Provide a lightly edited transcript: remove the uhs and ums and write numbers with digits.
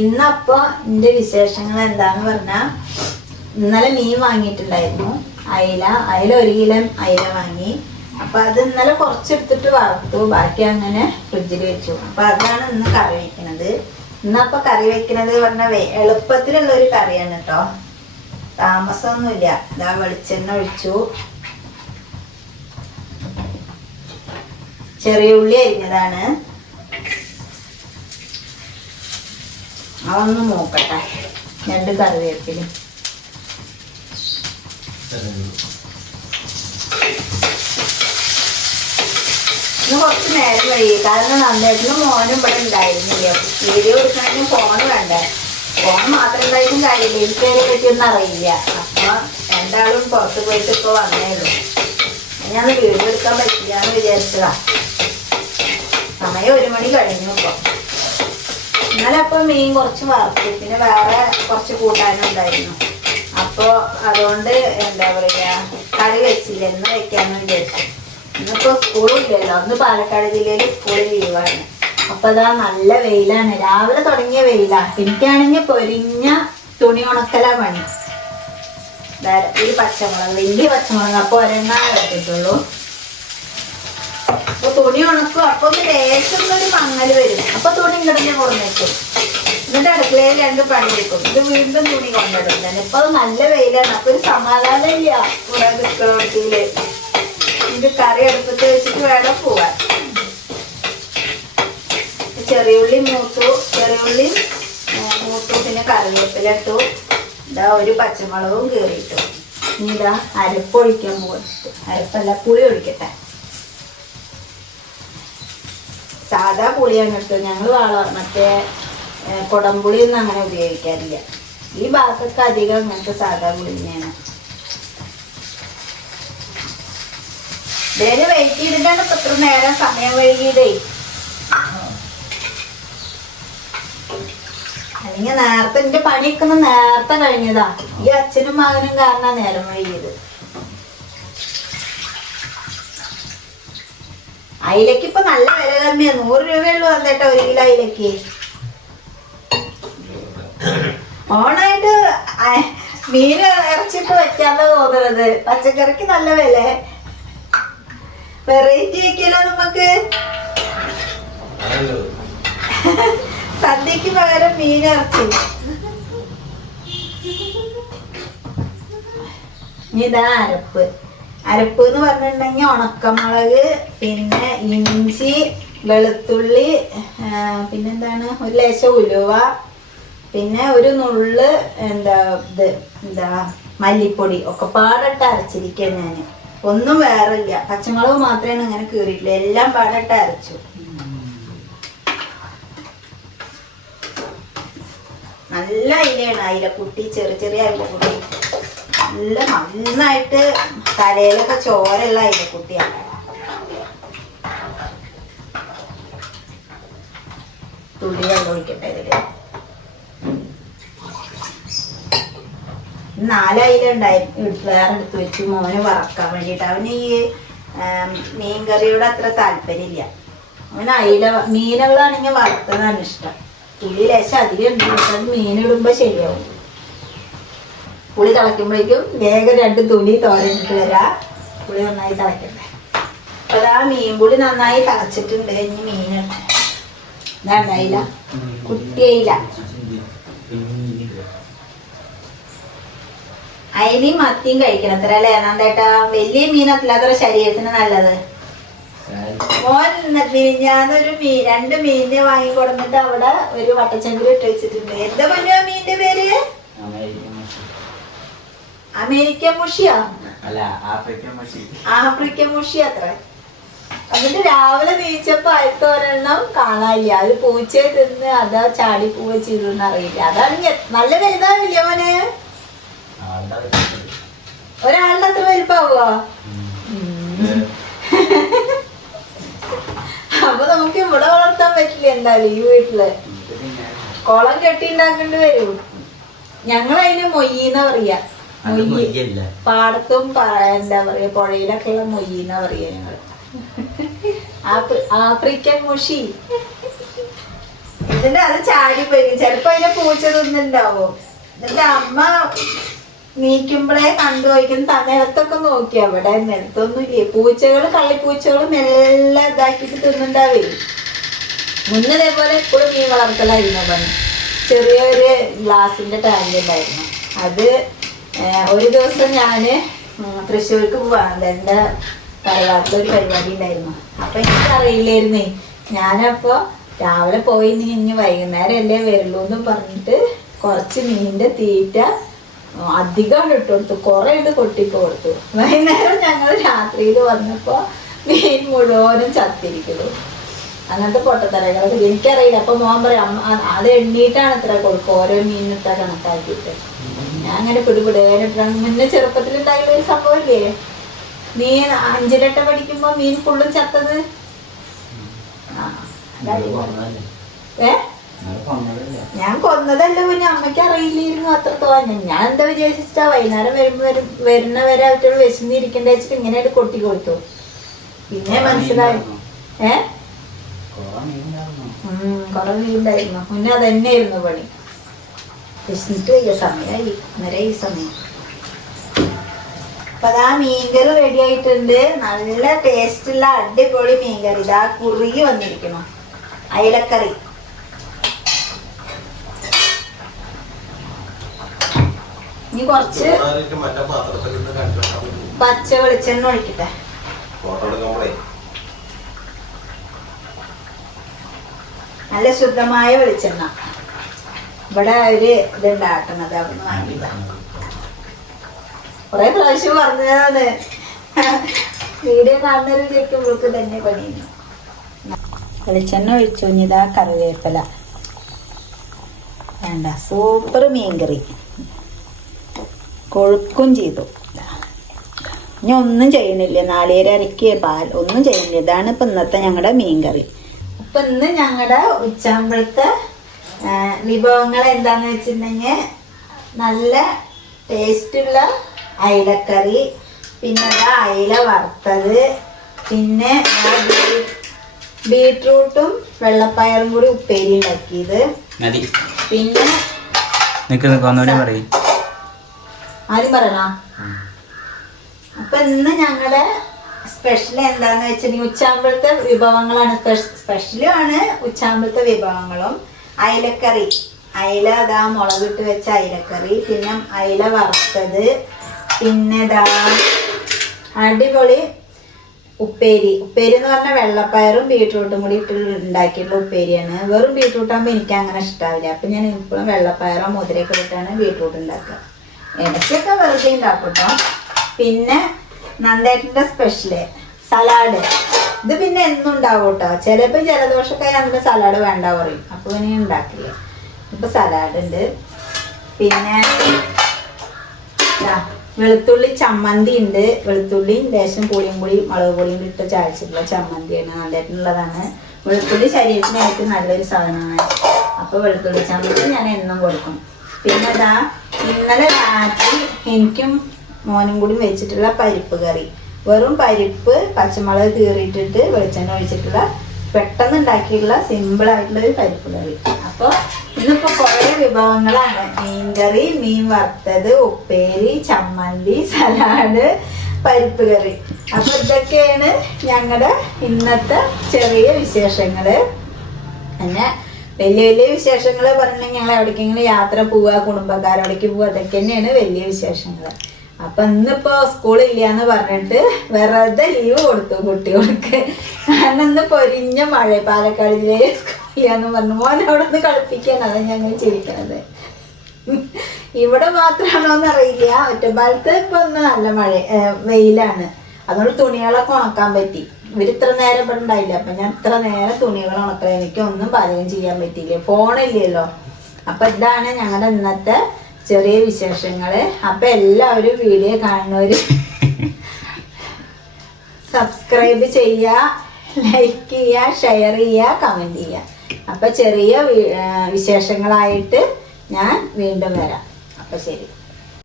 ഇന്നപ്പോ എന്റെ വിശേഷങ്ങൾ എന്താന്ന് പറഞ്ഞാ, ഇന്നലെ മീൻ വാങ്ങിയിട്ടുണ്ടായിരുന്നു. അയില 1 കിലോ അയില വാങ്ങി. അപ്പൊ അത് ഇന്നലെ കുറച്ചെടുത്തിട്ട് വറുത്തു, ബാക്കി അങ്ങനെ ഫ്രിഡ്ജിൽ വെച്ചു. അപ്പൊ അതാണ് ഇന്ന് കറി വെക്കുന്നത്. ഇന്നപ്പൊ കറി വെക്കുന്നത് പറഞ്ഞ എളുപ്പത്തിലുള്ള ഒരു കറിയാണ് കേട്ടോ, താമസമൊന്നുമില്ല. ഇതാ വെളിച്ചെണ്ണ ഒഴിച്ചു, ചെറിയ ഉള്ളി അരിഞ്ഞതാണ്, അതൊന്ന് നോക്കട്ടെ. 2 കറിവേപ്പില. ഇന്ന് കുറച്ച് നേരം വൈകി, കാരണം നന്ദേട്ടനും മോനും ഇവിടെ ഉണ്ടായിരുന്നില്ല. വീഡിയോ എടുക്കണമെങ്കിൽ ഫോൺ വേണ്ടേ, ഫോൺ മാത്രം ഉണ്ടായിട്ടും കാര്യമില്ല, എനിക്ക് അതിനെ പറ്റിയൊന്നും അറിയില്ല. അപ്പൊ രണ്ടാളും പുറത്ത് പോയിട്ട് ഇപ്പൊ വന്നേയുള്ളൂ. ഞാൻ വീഡിയോ എടുക്കാൻ പറ്റില്ല എന്ന് വിചാരിച്ചതാ. സമയം 1 മണി കഴിഞ്ഞു. ഇപ്പൊ ഇന്നലെ അപ്പൊ മീൻ കുറച്ച് വറുത്തു, പിന്നെ വേറെ കുറച്ച് കൂട്ടാനുണ്ടായിരുന്നു. അപ്പൊ അതുകൊണ്ട് എന്താ പറയാ, കറി വെച്ചില്ല, ഇന്ന് വെക്കാന്ന് വിചാരിച്ചു. ഇന്നിപ്പോ സ്കൂളില്ലല്ലോ, അന്ന് പാലക്കാട് ജില്ലയിൽ സ്കൂളിൽ ലീവാണ്. അപ്പൊ അതാ നല്ല വെയിലാണ്, രാവിലെ തുടങ്ങിയ വെയിലാ. എനിക്കാണെങ്കിൽ പൊരിഞ്ഞ തുണി ഉണക്കലാ പണി. ഒരു പച്ചമുളക്, വലിയ പച്ചമുളക്, അപ്പൊ 1 എടുത്തിട്ടുള്ളൂ. അപ്പൊ തുണി ഉണക്കും. അപ്പൊ ലേശം ഒരു മങ്ങല് വരും, അപ്പൊ തുണി ഇങ്ങോട്ട് കൊണ്ടുവയ്ക്കും. എന്നിട്ട് അടുക്കളയിൽ 2 പണി വെക്കും. ഇത് വീണ്ടും തുണി കൊണ്ടിടും തന്നെ. ഇപ്പൊ നല്ല വെയിലാണ്, അപ്പൊ ഒരു സമാധാനം ഇല്ല. കുറെ നിൽക്കത്തില് ഇത് കറി അടുപ്പത്ത് വെച്ചിട്ട് വേണം പോവാൻ. ചെറിയുള്ളി മൂത്തു, പിന്നെ കറിവേപ്പില ഇട്ടു. ഇതാ ഒരു പച്ചമുളകും കീറിയിട്ടു. ഇനി ഇതാ അരപ്പൊഴിക്കാൻ പോയിട്ട്, അരപ്പല്ല പുളി ഒഴിക്കട്ടെ. സാധാ പുളിയാണ് എടുത്തത്. ഞങ്ങൾ മറ്റേ കുടംപുളിയൊന്നും അങ്ങനെ ഉപയോഗിക്കാറില്ല. ഈ ഭാഗത്തൊക്കെ അധികം അങ്ങനത്തെ സാധാ പുളി തന്നെയാണ്. ഇതിന് വെയിറ്റ് ചെയ്തിട്ടാണ് ഇപ്പൊ ഇത്ര നേരം സമയം വൈകിയതേ. അല്ലെങ്കിൽ നേരത്തെ എന്റെ പണിയൊക്കെ നേരത്തെ കഴിഞ്ഞതാ. ഈ അച്ഛനും മകനും കാരണം നേരം വൈകിയത്. അയിലക്ക് ഇപ്പൊ നല്ല വില കമ്മിയാ, 100 രൂപയുള്ളൂ വന്നേട്ടോ 1 കിലോ അയിലക്ക്. ഓണായിട്ട് മീൻ ഇറച്ചിട്ട് വെക്കാന്നാ തോന്നുന്നത്. പച്ചക്കറിക്ക് നല്ല വില. വെറൈറ്റി ആക്കിയല്ലോ നമുക്ക്. സദ്യക്ക് പകരം മീൻ ഇറച്ചി. ഇതാ അരപ്പ് എന്ന് പറഞ്ഞിട്ടുണ്ടെങ്കിൽ ഉണക്കമുളക്, പിന്നെ ഇഞ്ചി, വെളുത്തുള്ളി, പിന്നെന്താണ്, ഒരു ലേശം ഉലുവ, പിന്നെ ഒരു നുള്ള് മല്ലിപ്പൊടി ഒക്കെ പാടിട്ട് അരച്ചിരിക്കുക. ഞാൻ ഒന്നും വേറെ ഇല്ല, പച്ചമുളക് മാത്രമേ അങ്ങനെ കീറിയിട്ടില്ല, എല്ലാം പാടിട്ട് അരച്ചു. നല്ല അയിലയാണ്, അയിലക്കുട്ടി, ചെറിയ അയിലക്കുട്ടി. നന്നായിട്ട് തലയിലൊക്കെ ചോരയുള്ള അയിലക്കുട്ടിയാണ്. തുള്ളി വെള്ളം ഒഴിക്കട്ടെ ഇതില്. 4 അയില ഉണ്ടായിരുന്നു, വേറെ എടുത്ത് വെച്ചു മോന് വറക്കാൻ വേണ്ടിയിട്ട്. അവന് ഈ മീൻകറിയോട് അത്ര താല്പര്യമില്ല. അവന് മീനുകളാണെങ്കിൽ വറുത്തതാണ് ഇഷ്ടം. പുളി ലേശം അധികം ഉണ്ട്, മീനിടുമ്പോ ശരിയാവും. പുളി തിളയ്ക്കുമ്പോഴേക്കും വേഗം 2 തുണി തോരഞ്ഞിട്ട് വരാം. പുളി നന്നായി തിളക്കട്ടെ. അപ്പൊ ആ മീൻപുളി നന്നായി തിളച്ചിട്ടുണ്ട്. ഇനി മീനിട്ട് ഇതാണ്ടായില്ല, കുട്ടിയില്ല. അയിലയും മത്തിയും കഴിക്കണം അത്ര അല്ലേ നന്ദേട്ടാ? വലിയ മീനത്തില്ല അത്ര ശരീരത്തിന് നല്ലത്. മോൻ ഞാനൊരു 2 മീനിനെ വാങ്ങിക്കൊടുന്നിട്ട് അവിടെ ഒരു വട്ടച്ചെങ്കിൽ ഇട്ട് വെച്ചിട്ടുണ്ട്. എന്താ പറഞ്ഞ മീനിന്റെ പേര്? അമേരിക്കൻ മുഷിയാ? ആഫ്രിക്കൻ മുഷി അത്ര. എന്നിട്ട് രാവിലെ നീച്ചപ്പോ ആദ്യത്തെ ഒരെണ്ണം കാണാനില്ല. അത് പൂച്ചയെ തിന്ന് അതാ ചാടി പോവുക ചെയ്തെന്ന് അറിയില്ല. അതാണ് നല്ല വലുതാവില്ല മോനെ? ഒരാളുടെ അത്ര വലുപ്പാവോ? അപ്പൊ നമുക്ക് ഇവിടെ വളർത്താൻ പറ്റില്ല എന്തായാലും. ഈ വീട്ടില് കുളം കെട്ടി ഉണ്ടാക്കേണ്ടി വരും. ഞങ്ങളതിന് മൊയ്യെന്നാ പറയാ. പാടത്തും എന്താ പറയാ പുഴയിലൊക്കെ ഉള്ള മൊയ്യെന്നാ പറയാ ഞങ്ങള്. ആഫ്രിക്കൻ മുഷി. എന്നിട്ട് അത് ചാടി പോയി. ചിലപ്പോ അതിനെ പൂച്ച തിന്നുണ്ടാവും. എന്നിട്ട് അമ്മ നീക്കുമ്പോഴേ കണ്ടു വയ്ക്കുന്ന നിലത്തൊക്കെ നോക്കി. അവിടെ നിലത്തൊന്നും ഇല്ലേ. പൂച്ചകള് കള്ളിപ്പൂച്ചകള് മെല്ലെ ഇതാക്കിട്ട് തിന്നുണ്ടാവേ. മുന്നതേപോലെ എപ്പോഴും മീൻ വളർത്തലായിരുന്നു പണി. ചെറിയൊരു ഗ്ലാസിന്റെ ടാങ്ക് ഉണ്ടായിരുന്നു. അത് ഒരു ദിവസം ഞാന് തൃശ്ശൂർക്ക് പോവാണ്. എൻ്റെ തറവാട്ടിലൊരു പരിപാടി ഉണ്ടായിരുന്നു. അപ്പൊ എനിക്കറിയില്ലായിരുന്നേ. ഞാനപ്പോ രാവിലെ പോയി ഇനി വൈകുന്നേരം അല്ലേ വരുള്ളൂ എന്നും പറഞ്ഞിട്ട് കുറച്ച് മീനിന്റെ തീറ്റ അധികം ഇട്ട് കൊടുത്തു. കുറെ ഇത് കൊട്ടിപ്പോ കൊടുത്തു. വൈകുന്നേരം ഞങ്ങൾ രാത്രിയിൽ വന്നപ്പോ മീൻ മുഴുവനും ചത്തിരിക്കുന്നു. അങ്ങനത്തെ പൊട്ടത്തരങ്ങളൊക്കെ എനിക്കറിയില്ല. അപ്പൊ മോൻ പറയാം അത് എണ്ണീട്ടാണ് ഇത്ര കൊടുക്കുക, ഓരോ മീനിട്ട കണക്കാക്കിയിട്ട്. ഞാൻ അങ്ങനെ പിടിപിടുക. മുന്നേ ചെറുപ്പത്തിൽ ഉണ്ടായുള്ള ഒരു സംഭവമില്ലേ, മീൻ 5-8 പഠിക്കുമ്പോ മീൻ ഫുള്ളും ചത്തത്. ഞാൻ കൊന്നതല്ല. പിന്നെ അമ്മയ്ക്ക് അറിയില്ലായിരുന്നു അത്രത്തോളം. ഞാൻ എന്താ വിചാരിച്ചിട്ടാ വൈകുന്നേരം വരുന്നവരെ അവറ്റോട് വിശന്നിരിക്കണ്ട വെച്ചിട്ട് ഇങ്ങനെയായിട്ട് കൊട്ടി കൊടുത്തു. പിന്നെ മനസ്സിലായി കൊറേ മീനുണ്ടായിരുന്നു. മുന്നേ അതന്നെയായിരുന്നു പണി. വിശന്നിട്ട് വയ്യ, സമയമായി വരെ ഈ സമയം. അപ്പൊ അതാ മീൻകറി റെഡി ആയിട്ടുണ്ട്. നല്ല ടേസ്റ്റുള്ള അടിപൊളി മീൻകറി. ഇതാ കുറുകി വന്നിരിക്കണം. അയലക്കറി. ഇനി കുറച്ച് പച്ച വെളിച്ചെണ്ണ ഒഴിക്കട്ടെ. നല്ല ശുദ്ധമായ വെളിച്ചെണ്ണ. ഇവിടെ ഒരു ഇതുണ്ടാക്കണത് അവിടുന്ന് വാങ്ങിയതാ. കൊറേ പ്രാവശ്യം പറഞ്ഞതാണ്. വീഡിയോ കാണുന്നവർക്ക് തന്നെ പണിയുന്നു. വെളിച്ചെണ്ണ ഒഴിച്ചു. ഇതാ കറിവേപ്പില. വേണ്ട, സൂപ്പർ മീൻകറി. കൊഴുക്കും ചെയ്തു. ഇനി ഒന്നും ചെയ്യണില്ല. നാളികേരം അരക്കിയ പാൽ ഒന്നും ചെയ്യണില്ല. ഇതാണ് ഇപ്പം ഇന്നത്തെ ഞങ്ങളുടെ മീൻകറി. അപ്പം ഇന്ന് ഞങ്ങളുടെ ഉച്ചാമ്പളത്തെ വിഭവങ്ങൾ എന്താന്ന് വെച്ചിട്ടുണ്ടെങ്കിൽ നല്ല ടേസ്റ്റുള്ള അയിലക്കറി, പിന്നെ അയില വറുത്തത്, പിന്നെ ബീട്രൂട്ടും വെള്ളപ്പയറും കൂടി ഉപ്പേരി ഉണ്ടാക്കിയത്, പിന്നെ ആരും പറയണ. അപ്പൊ ഇന്ന് ഞങ്ങളുടെ സ്പെഷ്യൽ എന്താന്ന് വെച്ചിട്ടുണ്ടെങ്കിൽ ഉച്ചാമ്പളത്തെ വിഭവങ്ങളാണ്. സ്പെഷ്യലും ആണ് ഉച്ചാമ്പളത്തെ വിഭവങ്ങളും. അയിലക്കറി, അയില അതാ മുളകിട്ട് വെച്ച അയിലക്കറി, പിന്നെ അയില വറുത്തത്, പിന്നെ ഇതാ അടിപൊളി ഉപ്പേരി. ഉപ്പേരി എന്ന് പറഞ്ഞാൽ വെള്ളപ്പയറും ബീട്രൂട്ടും കൂടി ഇട്ട് ഉണ്ടാക്കിയിട്ടുള്ള ഉപ്പേരിയാണ്. വെറും ബീട്രൂട്ടാകുമ്പോൾ എനിക്ക് അങ്ങനെ ഇഷ്ടാവില്ല. അപ്പൊ ഞാൻ ഇപ്പോഴും വെള്ളപ്പയറോ മുതിരയൊക്കെ ഇട്ടാണ് ബീട്രൂട്ട് ഉണ്ടാക്കുക. ഇടയ്ക്കൊക്കെ വെറുതെ ഉണ്ടാക്കും കേട്ടോ. പിന്നെ നന്ദേട്ടൻ്റെ സ്പെഷ്യല് സലാഡ്. ഇത് പിന്നെ എന്നും ഉണ്ടാവും കേട്ടോ. ചിലപ്പോൾ ജലദോഷമൊക്കെ അതിന് സലാഡ് വേണ്ട പറയും. അപ്പൊ പിന്നെ ഉണ്ടാക്കില്ല. ഇപ്പൊ സലാഡ് ഉണ്ട്. പിന്നെ വെളുത്തുള്ളി ചമ്മന്തി ഉണ്ട്. വെളുത്തുള്ളിയും ലേശം പുളിയും കൂടി മുളക് പൊടിയും ഇട്ട് ചായച്ചിട്ടുള്ള ചമ്മന്തിയാണ്. നല്ലതായിട്ടുള്ളതാണ്. വെളുത്തുള്ളി ശരീരത്തിനായിട്ട് നല്ലൊരു സാധനമാണ്. അപ്പോൾ വെളുത്തുള്ളി ചമ്മന്തി ഞാൻ എന്നും കൊടുക്കും. പിന്നെ ഇതാ ഇന്നലെ രാത്രി എനിക്കും മോനും കൂടി വെച്ചിട്ടുള്ള പരിപ്പ് കറി. വെറും പരിപ്പ് പച്ചമുളക് കീറിയിട്ടിട്ട് വെളിച്ചെണ്ണ ഒഴിച്ചിട്ടുള്ള പെട്ടെന്ന് ഉണ്ടാക്കിയിട്ടുള്ള സിമ്പിളായിട്ടുള്ളൊരു പരിപ്പ് കറി. അപ്പോൾ ഇന്നിപ്പോൾ കുറേ വിഭവങ്ങളാണ്. മീൻകറി, മീൻ വറുത്തത്, ഉപ്പേരി, ചമ്മന്തി, സലാഡ്, പരിപ്പ് കറി. അപ്പോൾ ഇതൊക്കെയാണ് ഞങ്ങളുടെ ഇന്നത്തെ ചെറിയ വിശേഷങ്ങൾ. പിന്നെ വലിയ വലിയ വിശേഷങ്ങൾ പറഞ്ഞിട്ടുണ്ടെങ്കിൽ ഞങ്ങൾ എവിടേക്കെങ്കിലും യാത്ര പോവുക, കുടുംബക്കാരോടേക്ക് പോവുക, അതൊക്കെ തന്നെയാണ് വലിയ വിശേഷങ്ങൾ. അപ്പൊ ഇന്നിപ്പോ സ്കൂളില്ലാന്ന് പറഞ്ഞിട്ട് വെറുതെ ലീവ് കൊടുത്തു കുട്ടികൾക്ക്. കാരണം ഇന്ന് പൊരിഞ്ഞ മഴ. പാലക്കാട് ജില്ലയിൽ സ്കൂളില്ലാന്ന് പറഞ്ഞു. മോൻ അവിടെ നിന്ന് കളിപ്പിക്കാൻ. അതാണ് ഞങ്ങൾ ചിരിക്കണത്. ഇവിടെ മാത്രമാണോന്ന് അറിയില്ല. ഒറ്റപ്പാലത്ത് ഇപ്പൊ ഒന്ന് നല്ല മഴ, വെയിലാണ്. അതുകൊണ്ട് തുണികളൊക്കെ ഉണക്കാൻ പറ്റി. ഇവർ ഇത്ര നേരം ഇവിടെ ഉണ്ടായില്ല. അപ്പൊ ഞാൻ ഇത്ര നേരം തുണികൾ ഉണക്കാൻ എനിക്കൊന്നും പാചകം ചെയ്യാൻ പറ്റിയില്ല. ഫോണില്ലല്ലോ. അപ്പൊ ഇതാണ് ഞങ്ങളുടെ ഇന്നത്തെ ചെറിയ വിശേഷങ്ങള്. അപ്പൊ എല്ലാവരും വീഡിയോ കാണുന്നവര് സബ്സ്ക്രൈബ് ചെയ്യുക, ലൈക്ക് ചെയ്യുക, ഷെയർ ചെയ്യുക, കമന്റ് ചെയ്യുക. അപ്പൊ ചെറിയ വിശേഷങ്ങളായിട്ട് ഞാൻ വീണ്ടും വരാം. അപ്പൊ ശരി.